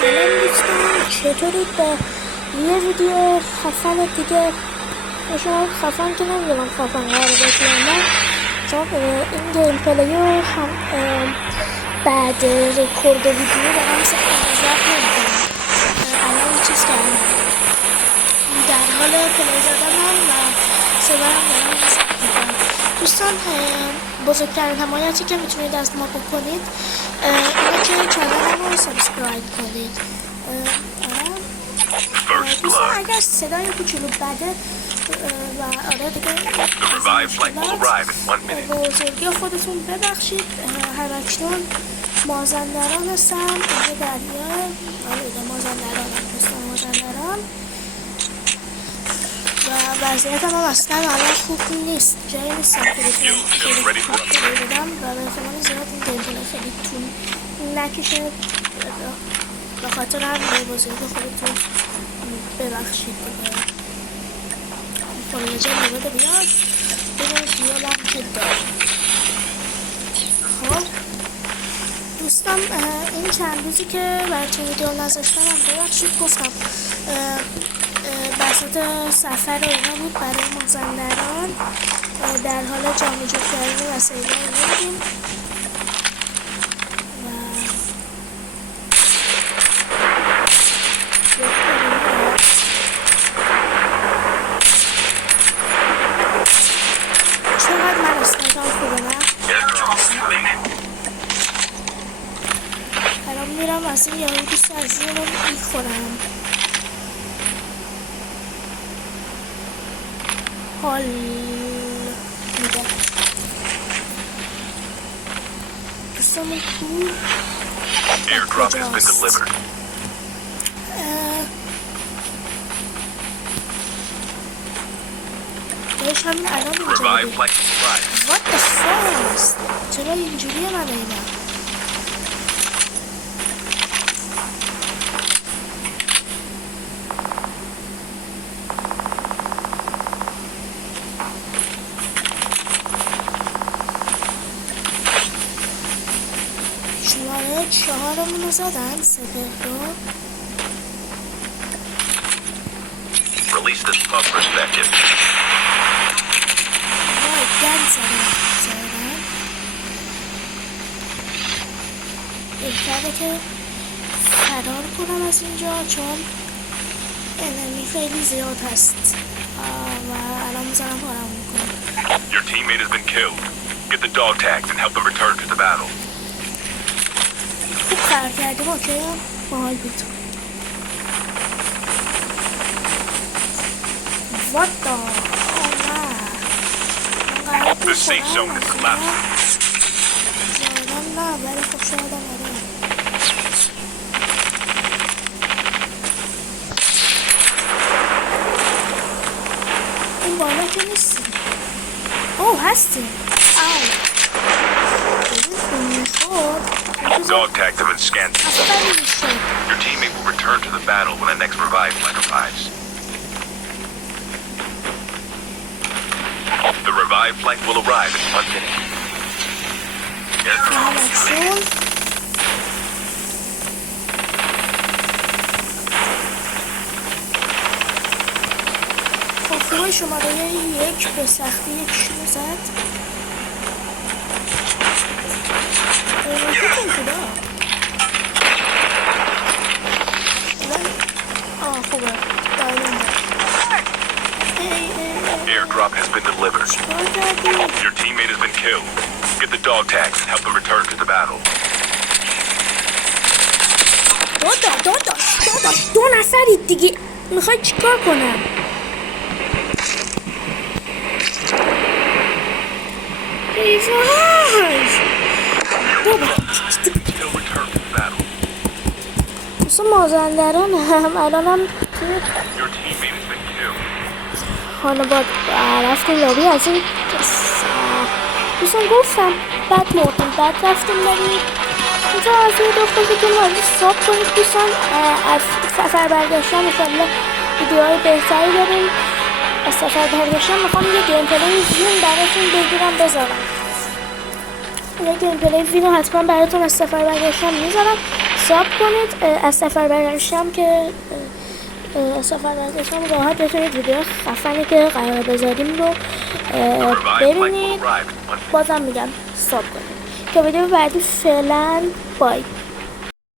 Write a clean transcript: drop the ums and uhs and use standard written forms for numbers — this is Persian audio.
سلام دوستان، چطورید؟ با یه ویدیو خفن دیگه شما خفن که نمیدونم خفن قرار باشه یا نه، چون این گیم پلیو هم بعد رکورد ویدیو دارم ضبط نمیکنم. الان یه چیز کردم، در حال پلی زدنم و سرورم دارم ضبط میکنم. دوستان بزرگترین حمایتی که میتونید از ما بکنید اینه که کانالم رو سابسکرایب کنید. دوستان اگر صدای کوچولو بده و آره دیگه بزرگی خودتون ببخشید. همکنون مازندران هستم، اینجا دریا، آره دیگه مازندران مازندران و وضعیت هم اصلا الان خوب نیست، جایی نیستم که بتونم خوب بدم و به احتمال زیاد این گیمپلی خیلی طول نکشه. به خاطر هم به بزرگی خودتون ببخشید دیگه. فالوجه نباده بیاد ببین دیالم که دارم. خب دوستان این چند روزی که براتون ویدیو نذاشتم هم ببخشید، گفتم بساط سفر و اینا بود برای مازندران، در حال جامع جور کردن وسایل اینا بودیم چقدر من اسنایدم خوبه نه؟ الان میرم از این یهودی سازی رو میخورم. حال میده دوستامون خوب کجاست؟ بهش همین الان اینجا بده. What the fuck؟ چرا اینجوریه من اینا؟ شماره 4 رو زدن سپهر رو. Release this pub perspective. گن زدن بهتره که فرار کنم از اینجا چون انمی خیلی زیاد هست و الان میزنم پارم میکنم. Your teammate has been killed. Get the dog tags and help them return to the battle. خوب فرار کردیم، اوکی باحال بود. What the The safe zone is collapsing. زیادم نه ولی خب شاید هم آره. این بالا که نیستیم. اوه هستیم. Dog tagged them and scanned them. Your teammate will return to the battle when the next revive flight arrives. The revive flight will arrive in 1 minute. خب شماره 1 به سختی 1 شروع زد. خوبه Airdrop has been delivered. Your teammate has been killed. Get the dog tags and help them return to the battle. داداش 2 نفرید دیگه، میخوای چیکار کنم؟ مثل مازندران هم الانم حالا باید رفتیم لابی از این دوستان گفتم بعد مردیم بعد رفتیم لابی اینجا از این دختر که مازی ساب کنید. دوستان از سفر برگشتن انشالله ویدیوهای بهتری داریم. از سفر برگشتن میخوام یه گیم پلی وین براتون بگیرم بذارم. یه گیم پلی وین رو حتما براتون از سفر برگشتن میذارم. ساب کنید. از سفر برگشتم که از سفر برگشتم راحت بتونید ویدیو خفنی که قرار بذاریم رو ببینید. بازم میگم ساب کنید که ویدیو بعدی. فعلا بای.